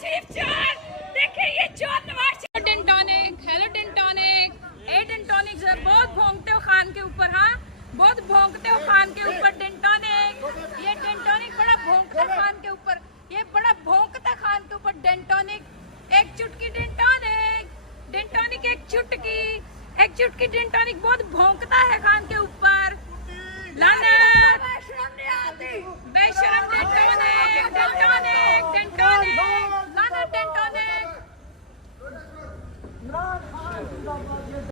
नवाजशरीफ चोर, देखिए ये चोर नवाजशरीफ। टेंटोनिक, हेलो टेंटोनिक, ए टेंटोनिक बहुत भौंकते हो खान के ऊपर, हाँ बहुत भौंकते हो खान के ऊपर टेंटोनिक। ये टेंटोनिक बड़ा भौंकता खान के ऊपर, ये बड़ा भौंकता खान के ऊपर टेंटोनिक। एक चुटकी टेंटोनिक, टेंटोनिक एक चुटकी टेंटोनिक बहुत भौंकता है खान के ऊपर। लाना बेशरम टेंटोनिक, टेंटोनिक टेंटोनिक, लाना टेंटोनिक।